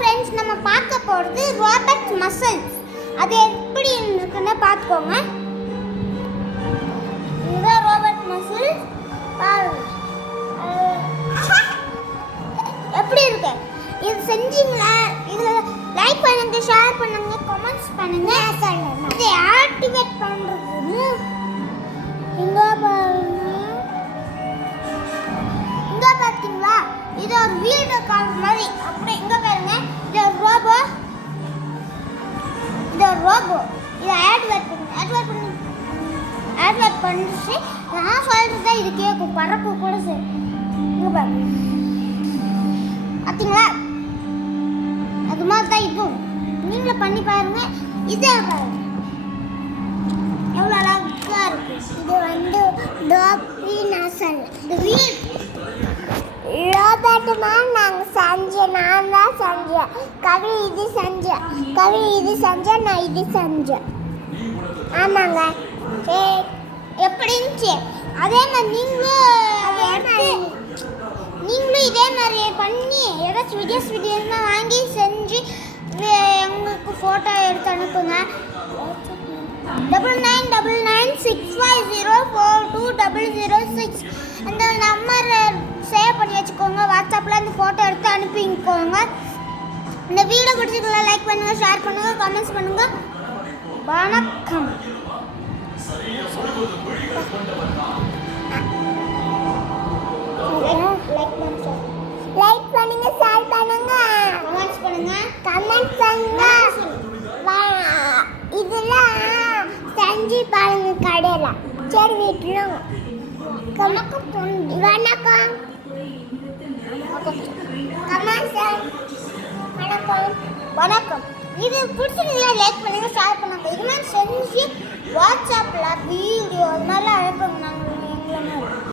Friends, நம்ம பார்க்க போகிறது ரோபோட் மசில்ஸ். அது எப்படி இருக்குன்னு பார்த்துக்கோங்க. இதுதான் ரோபோட் மசில்ஸ். பாருங்க எப்படி இருக்கு. இது செஞ்சீங்களா? இதில் லைக் பண்ணுங்க, ஷேர் பண்ணுங்க, கமெண்ட்ஸ் பண்ணுங்க. இதை ஆக்டிவேட் பண்ணுறதுன்னு இங்கே பாருங்க. இங்கே பார்த்தீங்களா? இது ஒரு வீடியோ கால் மாதிரி. அப்படி இங்கே பாருங்க. இது ஒரு ரோபோ. இதை ஆக்டிவேட் பண்ணிச்சு. நான் சொல்கிறது இது கேட்கும். பறப்பு கூட சரி. இங்கே பாருங்க, பார்த்தீங்களா? அது மாதிரி தான் இதுவும். நீங்களும் பண்ணி பாருங்க. இதே பாருங்க எவ்வளோ அழகாக இருக்கு. இது வந்து டாபி நாசல். இது ரோபோட்டுமா நாங்கள் செஞ்சேன். நான் தான் செஞ்சேன். கவி இது செஞ்சேன். நான் இது செஞ்சேன். ஆமாங்க. சரி, எப்படி இருந்துச்சு? அதே மாதிரி நீங்களும் இதே மாதிரி பண்ணி ஏதாச்சும் வீடியோஸ்லாம் வாங்கி செஞ்சு எங்களுக்கு ஃபோட்டோ எடுத்து அனுப்புங்க. 999965042006 அந்த நம்பர் சேவ் பண்ணி வச்சுக்கோங்க. வாட்ஸ்அப்பில் அந்த ஃபோட்டோ எடுத்து அனுப்பிக்கோங்க. இந்த வீடியோ பிடிச்சிருக்கல லைக் பண்ணுங்க, ஷேர் பண்ணுங்க, கமெண்ட்ஸ் பண்ணுங்க. வணக்கம். லைக் பண்ணுங்க, ஷேர் பண்ணுங்க, கமெண்ட்ஸ் பண்ணுங்க. இதெல்லாம் செஞ்சு பாருங்க கடையில். சரி, வீட்டில் வணக்கம். வணக்கம். இது பிடிச்சிருந்தா லைக் பண்ணுங்க, ஷேர் பண்ணுங்க. இது மாதிரி செஞ்சு வாட்ஸ்அப்பில் வீடியோ நல்லா அனுப்புங்க.